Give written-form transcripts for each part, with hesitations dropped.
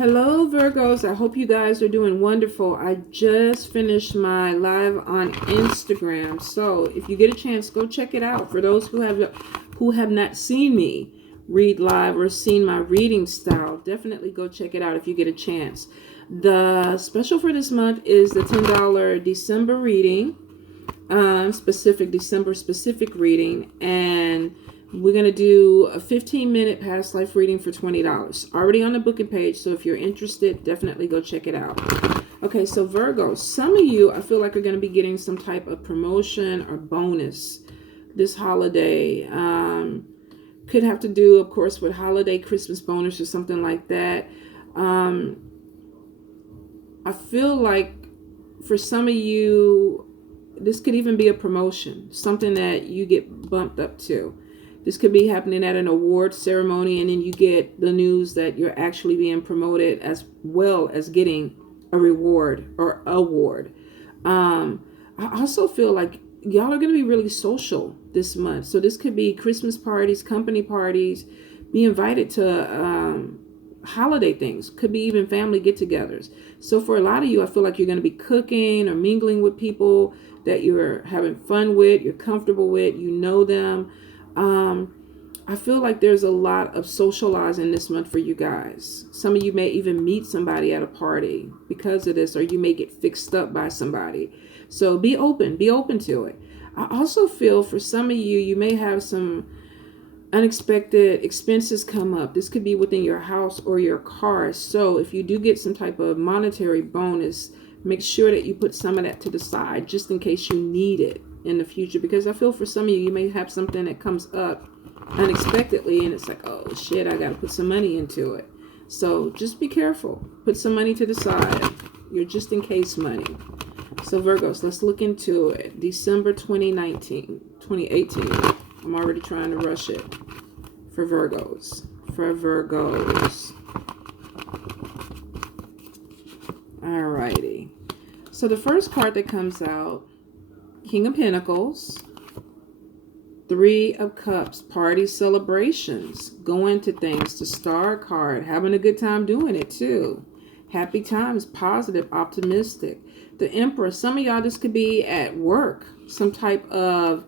Hello, Virgos. I hope you guys are doing wonderful. I just finished my live on Instagram. So if you get a chance, go check it out. For those who have not seen me read live or seen my reading style, definitely go check it out if you get a chance. The special for this month is the $10 December reading, specific December specific reading, and we're going to do a 15-minute past life reading for $20. Already on the booking page, so if you're interested, definitely go check it out. Okay, so Virgo, some of you, I feel like are going to be getting some type of promotion or bonus this holiday. Could have to do, of course, with holiday Christmas bonus or something like that. I feel like for some of you, this could even be a promotion, something that you get bumped up to. This could be happening at an award ceremony, and then you get the news that you're actually being promoted as well as getting a reward or award. I also feel like y'all are going to be really social this month. So this could be Christmas parties, company parties, be invited to holiday things. Could be even family get-togethers. So for a lot of you, I feel like you're going to be cooking or mingling with people that you're having fun with, you're comfortable with, you know them. I feel like there's a lot of socializing this month for you guys. Some of you may even meet somebody at a party because of this, or you may get fixed up by somebody. So be open to it. I also feel for some of you, you may have some unexpected expenses come up. This could be within your house or your car. So if you do get some type of monetary bonus, make sure that you put some of that to the side just in case you need it in the future, because I feel for some of you, you may have something that comes up unexpectedly and it's like, oh shit, I gotta put some money into it. So just be careful. Put some money to the side. Your just in case money. So Virgos, let's look into it. December 2018. I'm already trying to rush it for Virgos. Alrighty. So the first card that comes out, King of Pentacles, Three of Cups, party celebrations, going to things, the Star card, having a good time doing it too. Happy times, positive, optimistic. The Emperor, some of y'all, this could be at work, some type of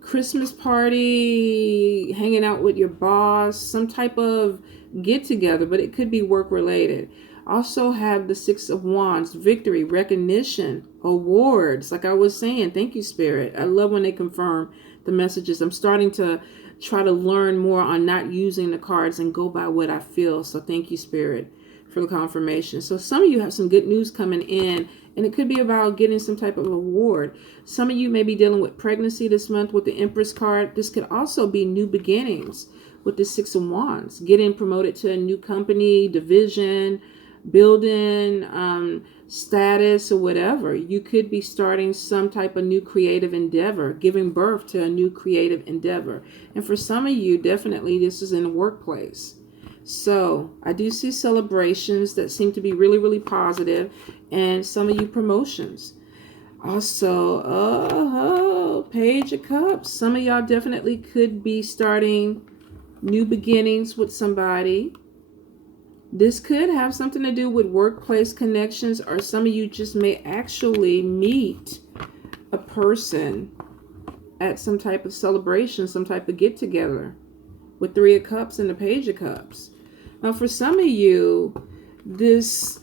Christmas party, hanging out with your boss, some type of get together, but it could be work related. Also have the Six of Wands, victory, recognition, awards. Like I was saying, thank you, Spirit. I love when they confirm the messages. I'm starting to try to learn more on not using the cards and go by what I feel. So thank you, Spirit, for the confirmation. So some of you have some good news coming in, and it could be about getting some type of award. Some of you may be dealing with pregnancy this month with the Empress card. This could also be new beginnings with the Six of Wands, getting promoted to a new company, division, building, status, or whatever. You could be starting some type of new creative endeavor, giving birth to a new creative endeavor. And for some of you, definitely this is in the workplace. So I do see celebrations that seem to be really, really positive, and some of you promotions. Also, Page of Cups. Some of y'all definitely could be starting new beginnings with somebody. This could have something to do with workplace connections, or some of you just may actually meet a person at some type of celebration, some type of get together with Three of Cups and the Page of Cups. Now for some of you, this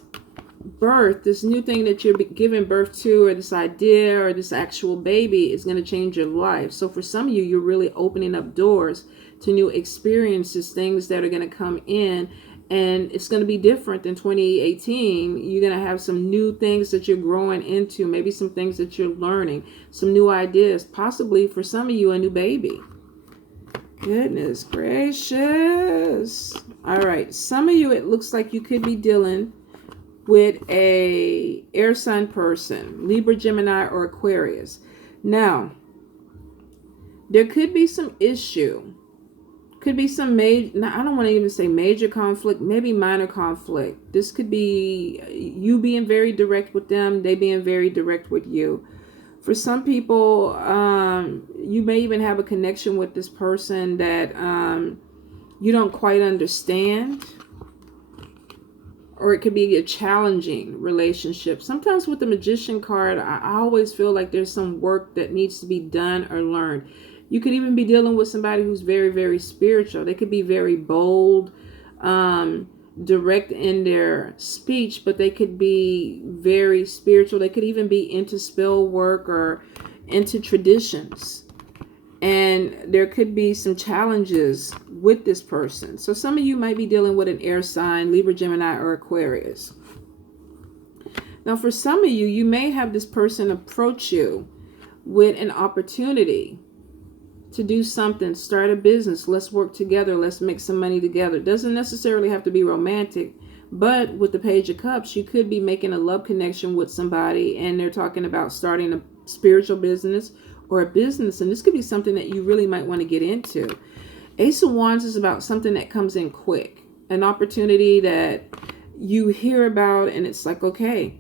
birth, this new thing that you're giving birth to, or this idea or this actual baby is going to change your life. So for some of you, you're really opening up doors to new experiences, things that are going to come in. And it's going to be different than 2018. You're going to have some new things that you're growing into, maybe some things that you're learning, some new ideas, possibly for some of you, a new baby. Goodness gracious. All right. Some of you, it looks like you could be dealing with a air sign person, Libra, Gemini, or Aquarius. Now, there could be some issue. Could be some major, I don't want to even say major conflict, maybe minor conflict. This could be you being very direct with them, they being very direct with you. For some people, you may even have a connection with this person that you don't quite understand. or it could be a challenging relationship. Sometimes with the Magician card, I always feel like there's some work that needs to be done or learned. You could even be dealing with somebody who's very, very spiritual. They could be very bold, direct in their speech, but they could be very spiritual. They could even be into spell work or into traditions. And there could be some challenges with this person. So some of you might be dealing with an air sign, Libra, Gemini, or Aquarius. Now for some of you, you may have this person approach you with an opportunity to do something, start a business, let's work together, let's make some money together. It doesn't necessarily have to be romantic, but with the Page of Cups, you could be making a love connection with somebody and they're talking about starting a spiritual business or a business, and this could be something that you really might want to get into. Ace of Wands is about something that comes in quick, an opportunity that you hear about and it's like, okay,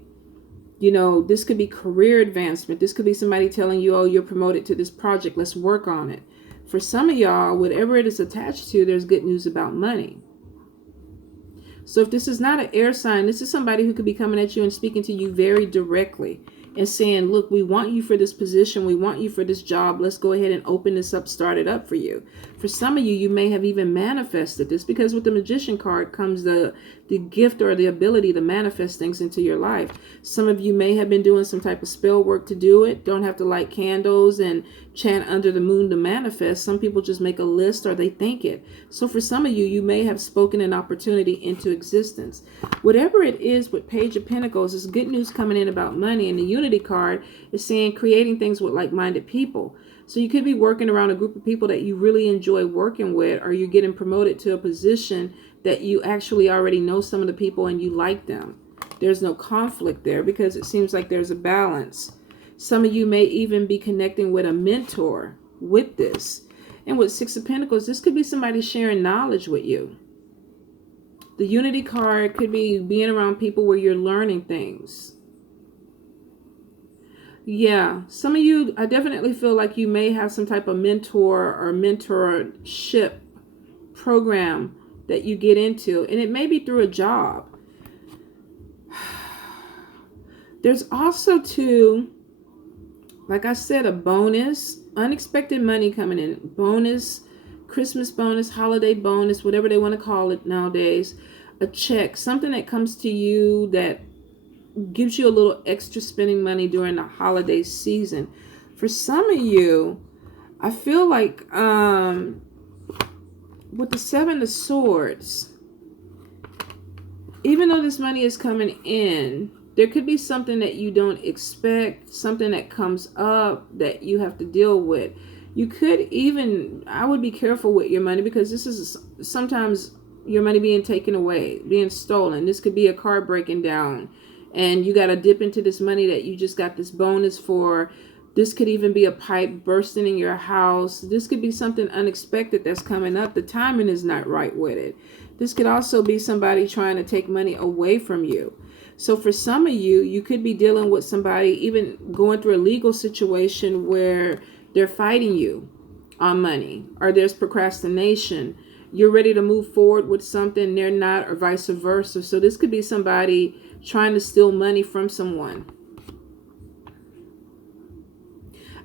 you know, this could be career advancement. This could be somebody telling you, oh, you're promoted to this project, let's work on it. For some of y'all, whatever it is attached to, there's good news about money. So if this is not an air sign, this is somebody who could be coming at you and speaking to you very directly and saying, look, we want you for this position. We want you for this job. Let's go ahead and open this up, start it up for you. For some of you, you may have even manifested this, because with the Magician card comes the gift or the ability to manifest things into your life. Some of you may have been doing some type of spell work to do it. Don't have to light candles and chant under the moon to manifest. Some people just make a list or they think it. So for some of you, you may have spoken an opportunity into existence. Whatever it is with Page of Pentacles, is good news coming in about money. And the Unity card is saying creating things with like-minded people. So you could be working around a group of people that you really enjoy working with, or you're getting promoted to a position that you actually already know some of the people and you like them. There's no conflict there because it seems like there's a balance. Some of you may even be connecting with a mentor with this. And with Six of Pentacles, this could be somebody sharing knowledge with you. The Unity card could be being around people where you're learning things. Yeah, some of you, I definitely feel like you may have some type of mentor or mentorship program that you get into, and it may be through a job. There's also too, like I said, a bonus, unexpected money coming in, bonus, Christmas bonus, holiday bonus, whatever they want to call it nowadays, a check, something that comes to you that gives you a little extra spending money during the holiday season. For some of you, I feel like with the Seven of Swords, even though this money is coming in, there could be something that you don't expect, something that comes up that you have to deal with. You could even, I would be careful with your money, because this is sometimes your money being taken away, being stolen. This could be a car breaking down and you got to dip into this money that you just got this bonus for. This could even be a pipe bursting in your house. This could be something unexpected that's coming up. The timing is not right with it. This could also be somebody trying to take money away from you. So for some of you, you could be dealing with somebody even going through a legal situation where they're fighting you on money, or there's procrastination. You're ready to move forward with something, they're not, or vice versa. So this could be somebody trying to steal money from someone.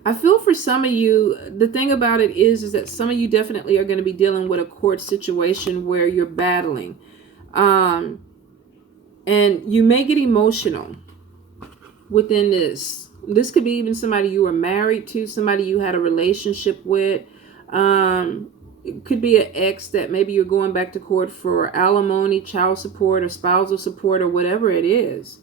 I feel for some of you, the thing about it is that some of you definitely are going to be dealing with a court situation where you're battling. And you may get emotional within this. This could be even somebody you were married to, somebody you had a relationship with. It could be an ex that maybe you're going back to court for alimony, child support, or spousal support, or whatever it is.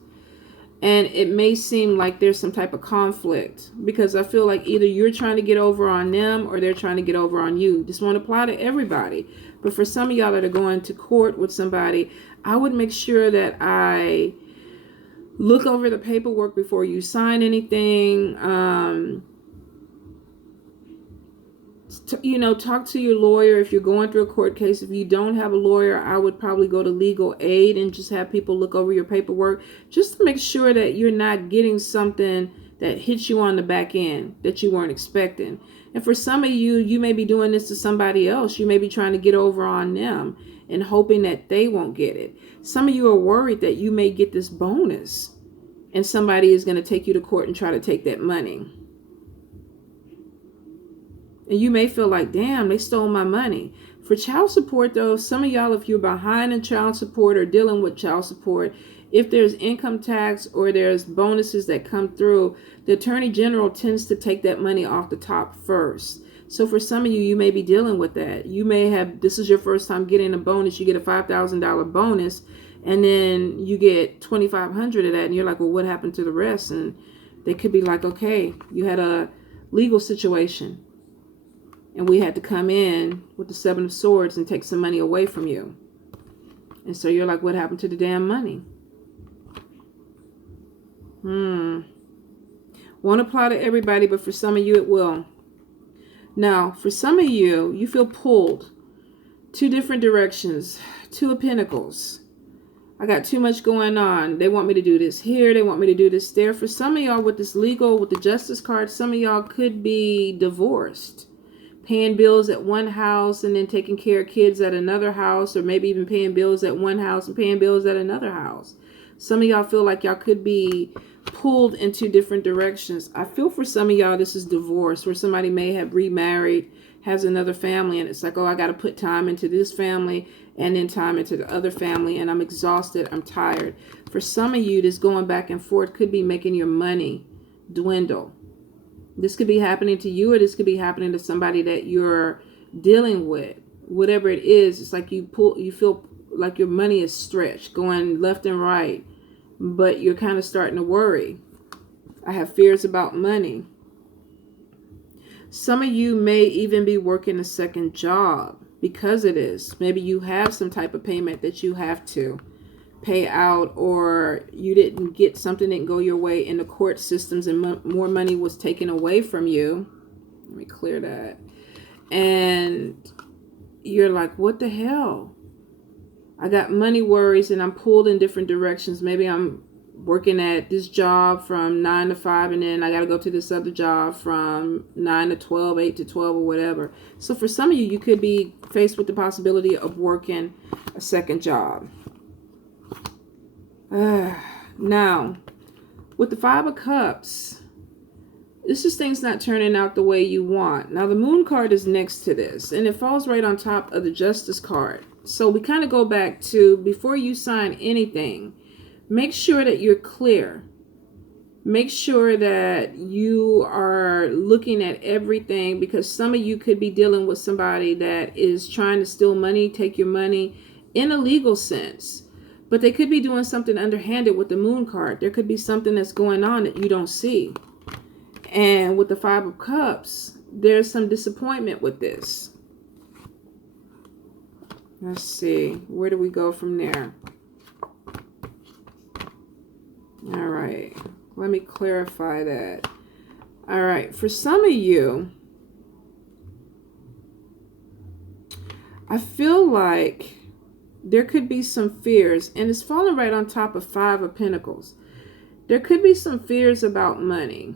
And it may seem like there's some type of conflict, because I feel like either you're trying to get over on them or they're trying to get over on you. This won't apply to everybody. But for some of y'all that are going to court with somebody, I would make sure that I look over the paperwork before you sign anything. Talk to your lawyer if you're going through a court case. If you don't have a lawyer, I would probably go to legal aid and just have people look over your paperwork, just to make sure that you're not getting something that hits you on the back end that you weren't expecting. And for some of you, you may be doing this to somebody else. You may be trying to get over on them. and hoping that they won't get it. Some of you are worried that you may get this bonus and somebody is going to take you to court and try to take that money. And you may feel like, damn, they stole my money. For child support, though, some of y'all, if you're behind in child support or dealing with child support, if there's income tax or there's bonuses that come through, the Attorney General tends to take that money off the top first. So for some of you, you may be dealing with that. You may have, this is your first time getting a bonus. You get a $5,000 bonus, and then you get $2,500 of that, and you're like, well, what happened to the rest? And they could be like, okay, you had a legal situation, and we had to come in with the Seven of Swords and take some money away from you. And so you're like, what happened to the damn money? Won't apply to everybody, but for some of you it will. Now, for some of you, you feel pulled two different directions. Two of Pentacles. I got too much going on. They want me to do this here. They want me to do this there. For some of y'all with this legal, with the Justice card, some of y'all could be divorced. Paying bills at one house and then taking care of kids at another house, or maybe even paying bills at one house and paying bills at another house. Some of y'all feel like y'all could be pulled in two different directions. I feel for some of y'all this is divorce, where somebody may have remarried, has another family, and it's like, oh, I got to put time into this family and then time into the other family, and I'm exhausted, I'm tired. For some of you, this going back and forth could be making your money dwindle. This could be happening to you, or this could be happening to somebody that you're dealing with. Whatever it is, it's like you feel like your money is stretched, going left and right, but you're kind of starting to worry. I have fears about money. Some of you may even be working a second job because of this. Maybe you have some type of payment that you have to pay out, or you didn't get something, didn't go your way in the court systems, and more money was taken away from you. Let me clear that. And you're like, what the hell? I got money worries and I'm pulled in different directions. Maybe I'm working at this job from 9 to 5, and then I got to go to this other job from 9 to 12, 8 to 12, or whatever. So for some of you, you could be faced with the possibility of working a second job. Now, with the Five of Cups, this is things not turning out the way you want. Now, the Moon card is next to this, and it falls right on top of the Justice card. So we kind of go back to, before you sign anything, make sure that you're clear. Make sure that you are looking at everything, because some of you could be dealing with somebody that is trying to steal money, take your money in a legal sense. But they could be doing something underhanded with the Moon card. There could be something that's going on that you don't see. And with the Five of Cups, there's some disappointment with this. Let's see. Where do we go from there? All right. Let me clarify that. All right. For some of you, I feel like there could be some fears, and it's falling right on top of Five of Pentacles. There could be some fears about money.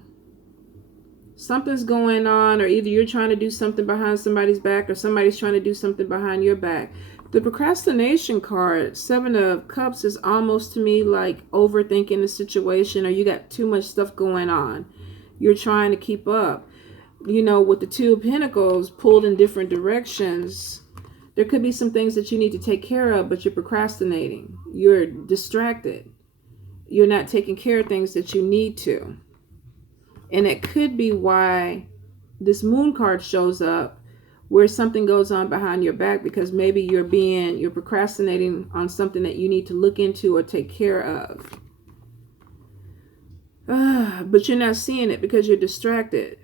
Something's going on, or either you're trying to do something behind somebody's back, or somebody's trying to do something behind your back. The procrastination card, Seven of Cups, is almost to me like overthinking the situation, or you got too much stuff going on. You're trying to keep up. You know, with the Two of Pentacles pulled in different directions, there could be some things that you need to take care of, but you're procrastinating. You're distracted. You're not taking care of things that you need to. And it could be why this Moon card shows up, where something goes on behind your back, because maybe you're procrastinating on something that you need to look into or take care of. But you're not seeing it because you're distracted.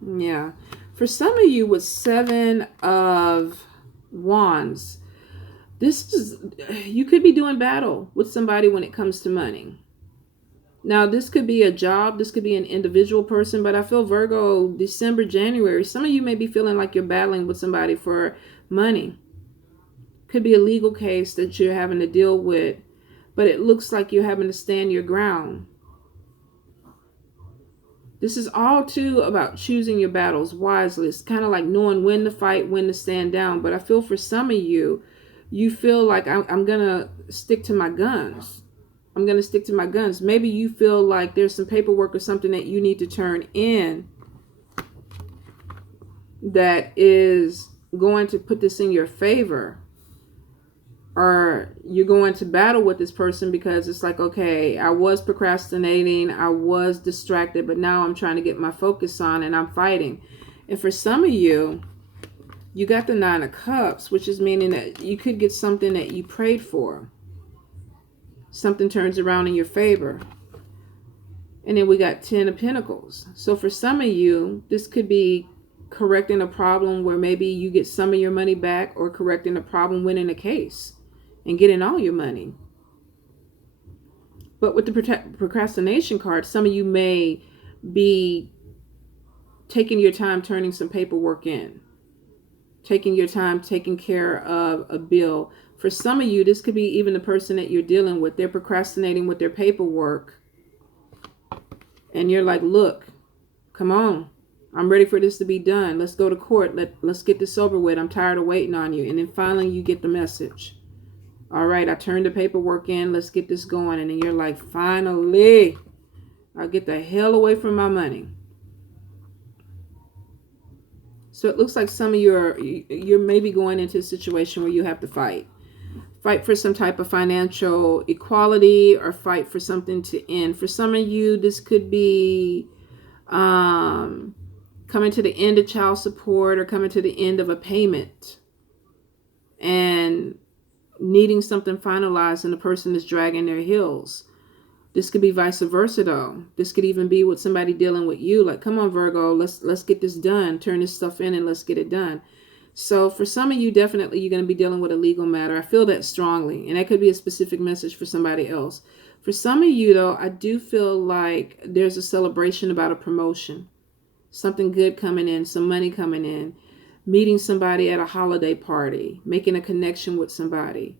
Yeah. For some of you with Seven of Wands, you could be doing battle with somebody when it comes to money. Now, this could be a job, this could be an individual person, but I feel Virgo, December, January, some of you may be feeling like you're battling with somebody for money. Could be a legal case that you're having to deal with, but it looks like you're having to stand your ground. This is all too about choosing your battles wisely. It's kind of like knowing when to fight, when to stand down. But I feel for some of you, you feel like I'm going to stick to my guns. I'm going to stick to my guns. Maybe you feel like there's some paperwork or something that you need to turn in that is going to put this in your favor. Or you're going to battle with this person because it's like, okay, I was procrastinating, I was distracted, but now I'm trying to get my focus on and I'm fighting. And for some of you, you got the 9 of Cups, which is meaning that you could get something that you prayed for. Something turns around in your favor. And then we got 10 of Pentacles. So for some of you, this could be correcting a problem where maybe you get some of your money back, or correcting a problem, winning a case and getting all your money. But with the procrastination card, some of you may be taking your time turning some paperwork in. Taking your time taking care of a bill. For some of you, this could be even the person that you're dealing with. They're procrastinating with their paperwork. And you're like, look, come on. I'm ready for this to be done. Let's go to court. Let's get this over with. I'm tired of waiting on you. And then finally you get the message. All right, I turned the paperwork in. Let's get this going. And then you're like, finally, I'll get the hell away from my money. So it looks like some of you you're maybe going into a situation where you have to fight. Fight for some type of financial equality, or fight for something to end. For some of you, this could be coming to the end of child support, or coming to the end of a payment and needing something finalized, and the person is dragging their heels. This could be vice versa though. This could even be with somebody dealing with you. Like, come on, Virgo, let's get this done. Turn this stuff in and let's get it done. So for some of you, definitely you're going to be dealing with a legal matter. I feel that strongly. And that could be a specific message for somebody else. For some of you though, I do feel like there's a celebration about a promotion. Something good coming in, some money coming in. Meeting somebody at a holiday party. Making a connection with somebody.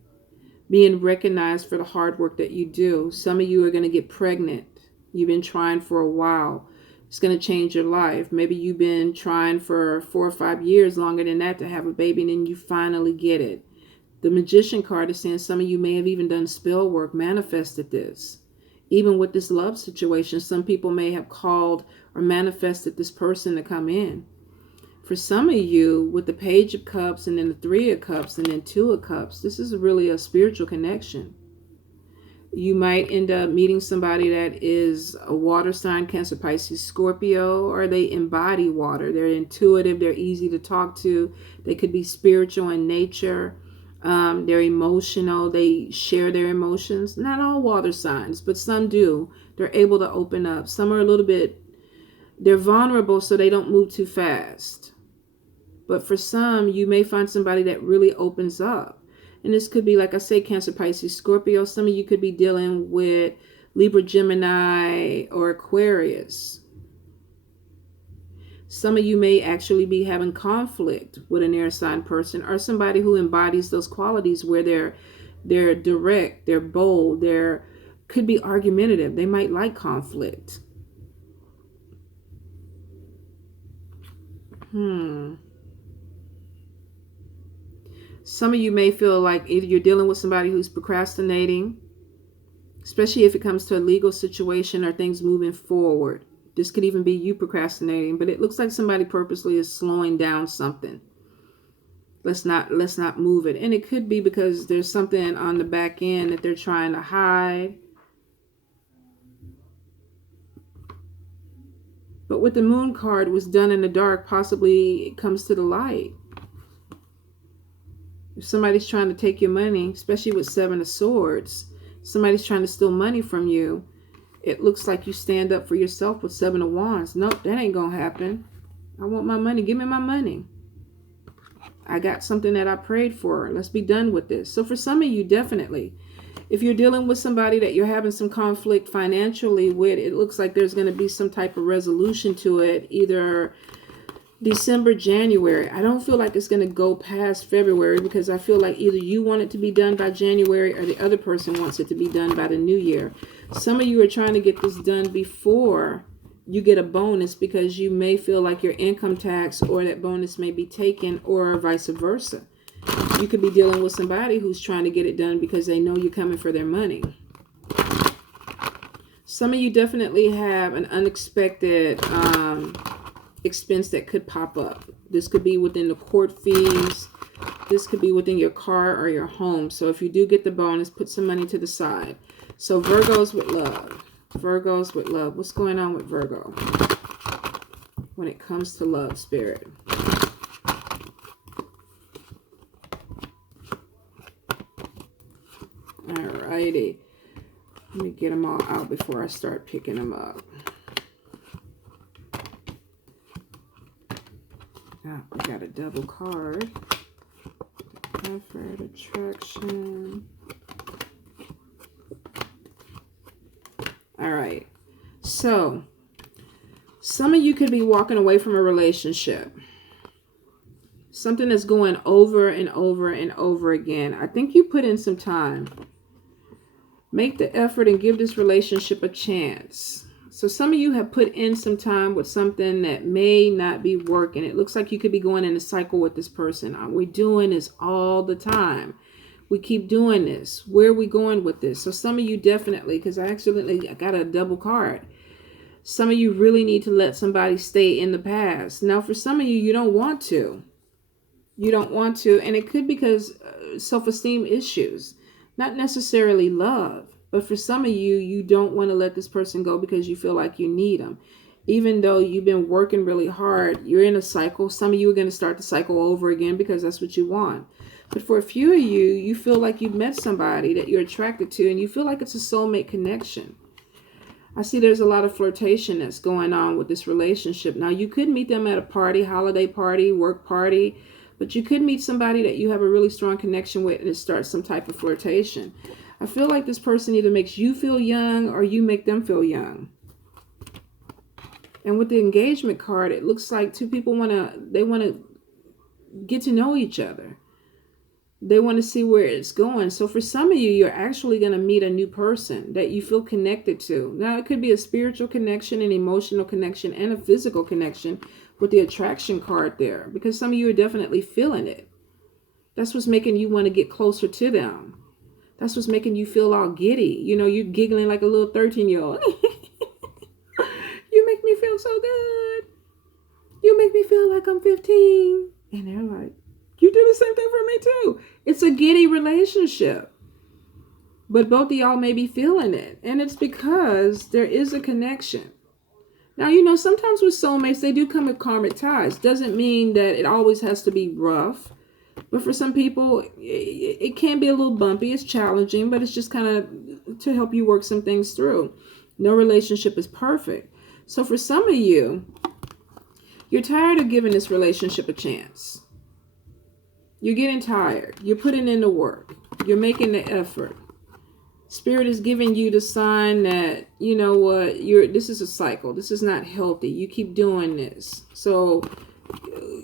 Being recognized for the hard work that you do. Some of you are going to get pregnant. You've been trying for a while. It's going to change your life. Maybe you've been trying for 4 or 5 years, longer than that, to have a baby, and then you finally get it. The Magician card is saying some of you may have even done spell work, manifested this. Even with this love situation, some people may have called or manifested this person to come in. For some of you, with the Page of Cups and then the 3 of Cups and then 2 of Cups, this is really a spiritual connection. You might end up meeting somebody that is a water sign, Cancer, Pisces, Scorpio, or they embody water. They're intuitive. They're easy to talk to. They could be spiritual in nature. They're emotional. They share their emotions. Not all water signs, but some do. They're able to open up. Some are a little bit, they're vulnerable, so they don't move too fast. But for some, you may find somebody that really opens up. And this could be, like I say, Cancer, Pisces, Scorpio. Some of you could be dealing with Libra, Gemini, or Aquarius. Some of you may actually be having conflict with an air sign person, or somebody who embodies those qualities where they're direct, they're bold, could be argumentative. They might like conflict. Some of you may feel like either you're dealing with somebody who's procrastinating, especially if it comes to a legal situation or things moving forward. This could even be you procrastinating, but it looks like somebody purposely is slowing down something. Let's not move it. And it could be because there's something on the back end that they're trying to hide. But with the Moon card, was done in the dark, possibly it comes to the light. If somebody's trying to take your money, especially with 7 of Swords, somebody's trying to steal money from you, it looks like you stand up for yourself with 7 of Wands. Nope, that ain't gonna happen. I want my money. Give me my money. I got something that I prayed for. Let's be done with this. So for some of you, definitely, if you're dealing with somebody that you're having some conflict financially with, it looks like there's going to be some type of resolution to it, either December, January. I don't feel like it's going to go past February, because I feel like either you want it to be done by January or the other person wants it to be done by the new year. Some of you are trying to get this done before you get a bonus because you may feel like your income tax or that bonus may be taken, or vice versa. You could be dealing with somebody who's trying to get it done because they know you're coming for their money. Some of you definitely have an unexpected expense that could pop up. This could be within the court fees. This could be within your car or your home. So if you do get the bonus, put some money to the side. So Virgos with love. Virgos with love. What's going on with Virgo when it comes to love, Spirit? Alrighty. Let me get them all out before I start picking them up. Ah, we got a double card. Effort, attraction. All right. So, some of you could be walking away from a relationship. Something that's going over and over and over again. I think you put in some time. Make the effort and give this relationship a chance. So some of you have put in some time with something that may not be working. It looks like you could be going in a cycle with this person. We're doing this all the time. We keep doing this. Where are we going with this? So some of you definitely, because I got a double card. Some of you really need to let somebody stay in the past. Now, for some of you, you don't want to. You don't want to. And it could be because self-esteem issues. Not necessarily love. But for some of you, you don't want to let this person go because you feel like you need them. Even though you've been working really hard, you're in a cycle. Some of you are going to start the cycle over again because that's what you want. But for a few of you, you feel like you've met somebody that you're attracted to and you feel like it's a soulmate connection. I see there's a lot of flirtation that's going on with this relationship. Now, you could meet them at a party, holiday party, work party, but you could meet somebody that you have a really strong connection with and it starts some type of flirtation. I feel like this person either makes you feel young or you make them feel young. And with the engagement card, it looks like two people want to get to know each other. They want to see where it's going. So for some of you, you're actually going to meet a new person that you feel connected to. Now, it could be a spiritual connection, an emotional connection, and a physical connection with the attraction card there. Because some of you are definitely feeling it. That's what's making you want to get closer to them. That's what's making you feel all giddy. You know, you're giggling like a little 13-year-old. You make me feel so good. You make me feel like I'm 15. And they're like, you do the same thing for me too. It's a giddy relationship. But both of y'all may be feeling it. And it's because there is a connection. Now, you know, sometimes with soulmates, they do come with karmic ties. Doesn't mean that it always has to be rough. But for some people, it can be a little bumpy. It's challenging, but it's just kind of to help you work some things through. No relationship is perfect. So for some of you, you're tired of giving this relationship a chance. You're getting tired. You're putting in the work. You're making the effort. Spirit is giving you the sign that, you know what, this is a cycle. This is not healthy. You keep doing this. So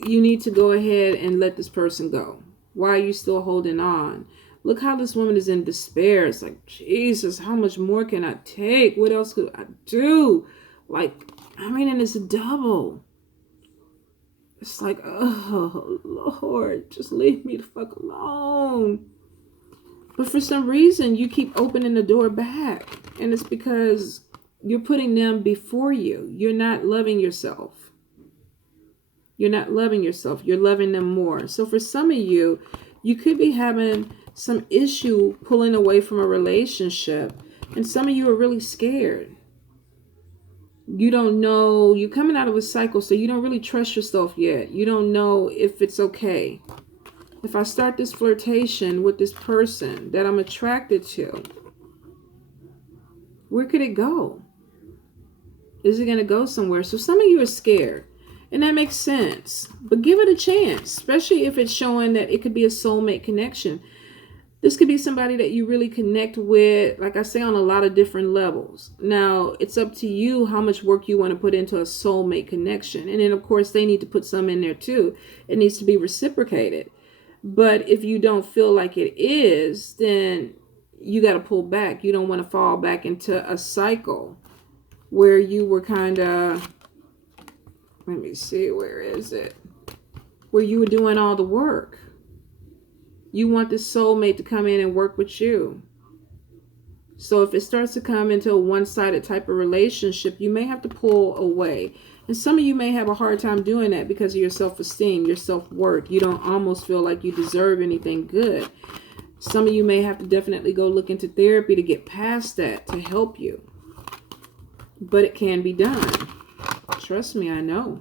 you need to go ahead and let this person go. Why are you still holding on? Look how this woman is in despair. It's like, Jesus, how much more can I take? What else could I do? Like, I mean, and it's double. It's like, oh, Lord, just leave me the fuck alone. But for some reason, you keep opening the door back. And it's because you're putting them before you. You're not loving yourself. You're not loving yourself. You're loving them more. So for some of you, you could be having some issue pulling away from a relationship. And some of you are really scared. You don't know. You're coming out of a cycle, so you don't really trust yourself yet. You don't know if it's okay. If I start this flirtation with this person that I'm attracted to, where could it go? Is it going to go somewhere? So some of you are scared. And that makes sense. But give it a chance, especially if it's showing that it could be a soulmate connection. This could be somebody that you really connect with, like I say, on a lot of different levels. Now, it's up to you how much work you want to put into a soulmate connection. And then, of course, they need to put some in there, too. It needs to be reciprocated. But if you don't feel like it is, then you got to pull back. You don't want to fall back into a cycle where you were kind of, let me see, where is it? Where you were doing all the work. You want this soulmate to come in and work with you. So if it starts to come into a one-sided type of relationship, you may have to pull away. And some of you may have a hard time doing that because of your self-esteem, your self-worth. You don't almost feel like you deserve anything good. Some of you may have to definitely go look into therapy to get past that, to help you. But it can be done. Trust me, I know.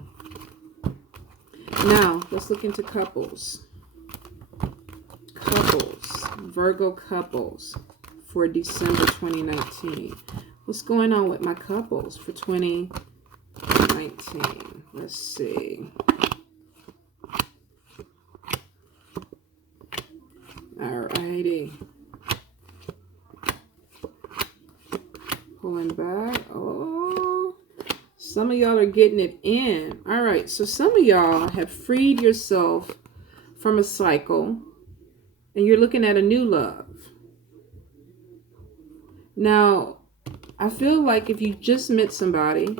Now, let's look into couples. Couples. Virgo couples for December 2019. What's going on with my couples for 2019? Let's see. Alrighty. Pulling back. Oh, some of y'all are getting it in. All right, so some of y'all have freed yourself from a cycle and you're looking at a new love. Now, I feel like if you just met somebody,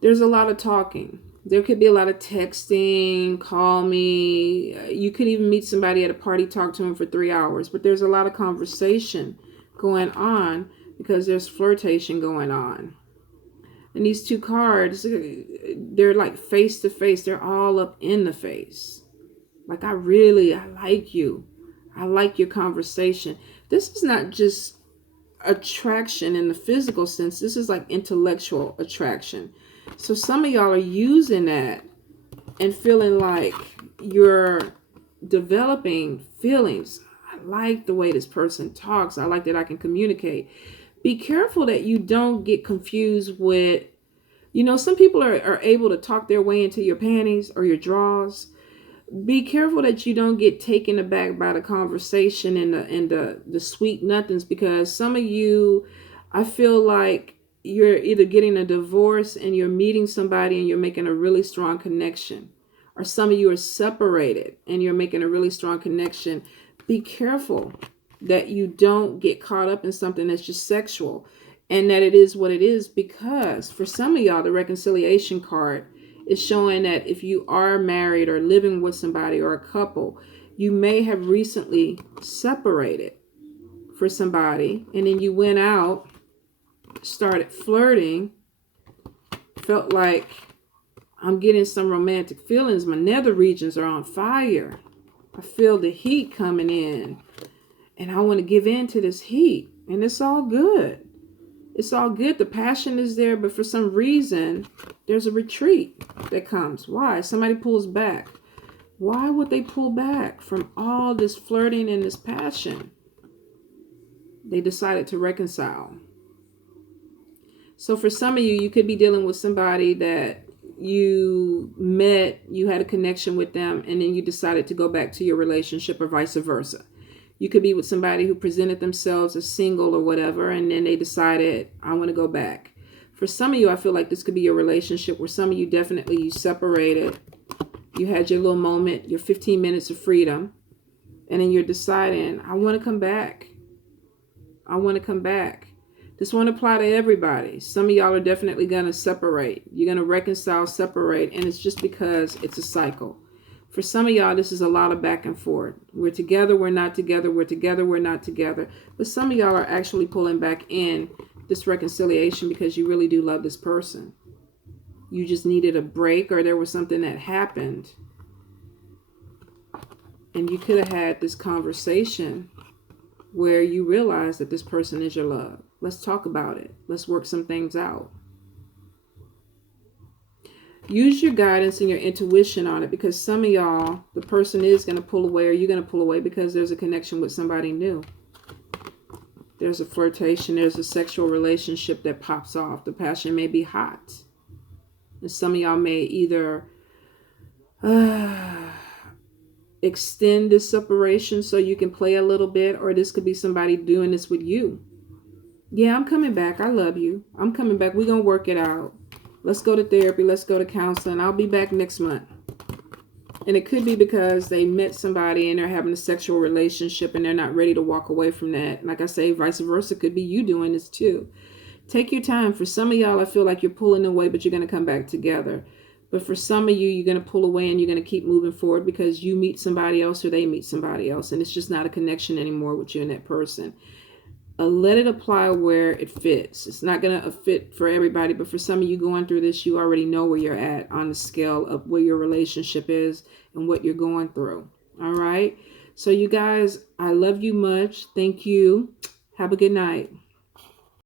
there's a lot of talking. There could be a lot of texting, call me. You could even meet somebody at a party, talk to them for 3 hours. But there's a lot of conversation going on because there's flirtation going on. And these two cards, they're like face to face. They're all up in the face. Like, I like you. I like your conversation. This is not just attraction in the physical sense. This is like intellectual attraction. So some of y'all are using that and feeling like you're developing feelings. I like the way this person talks. I like that I can communicate. Be careful that you don't get confused with, some people are able to talk their way into your panties or your drawers. Be careful that you don't get taken aback by the conversation and the sweet nothings, because some of you, I feel like you're either getting a divorce and you're meeting somebody and you're making a really strong connection, or some of you are separated and you're making a really strong connection. Be careful that you don't get caught up in something that's just sexual and that it is what it is, because for some of y'all, the reconciliation card is showing that if you are married or living with somebody or a couple, you may have recently separated for somebody, and then you went out, started flirting, felt like, I'm getting some romantic feelings. My nether regions are on fire. I feel the heat coming in, and I want to give in to this heat, and it's all good. It's all good. The passion is there, but for some reason, there's a retreat that comes. Why? Somebody pulls back. Why would they pull back from all this flirting and this passion? They decided to reconcile. So for some of you, you could be dealing with somebody that you met, you had a connection with them, and then you decided to go back to your relationship, or vice versa. You could be with somebody who presented themselves as single or whatever, and then they decided, I want to go back. For some of you, I feel like this could be your relationship where some of you definitely, you separated. You had your little moment, your 15 minutes of freedom, and then you're deciding, I want to come back. I want to come back. This won't apply to everybody. Some of y'all are definitely going to separate. You're going to reconcile, separate, and it's just because it's a cycle. For some of y'all, this is a lot of back and forth. We're together, we're not together, we're together, we're not together. But some of y'all are actually pulling back in this reconciliation because you really do love this person. You just needed a break, or there was something that happened. And you could have had this conversation where you realize that this person is your love. Let's talk about it. Let's work some things out. Use your guidance and your intuition on it, because some of y'all, the person is going to pull away, or you're going to pull away because there's a connection with somebody new. There's a flirtation. There's a sexual relationship that pops off. The passion may be hot. And some of y'all may either extend this separation so you can play a little bit, or this could be somebody doing this with you. Yeah, I'm coming back. I love you. I'm coming back. We're going to work it out. Let's go to therapy. Let's go to counseling. I'll be back next month. And it could be because they met somebody and they're having a sexual relationship and they're not ready to walk away from that. Like I say, vice versa, could be you doing this too. Take your time. For some of y'all, I feel like you're pulling away, but you're going to come back together. But for some of you, you're going to pull away and you're going to keep moving forward because you meet somebody else or they meet somebody else. And it's just not a connection anymore with you and that person. Let it apply where it fits. It's not going to fit for everybody, but for some of you going through this, you already know where you're at on the scale of where your relationship is and what you're going through. All right. So you guys, I love you much. Thank you. Have a good night.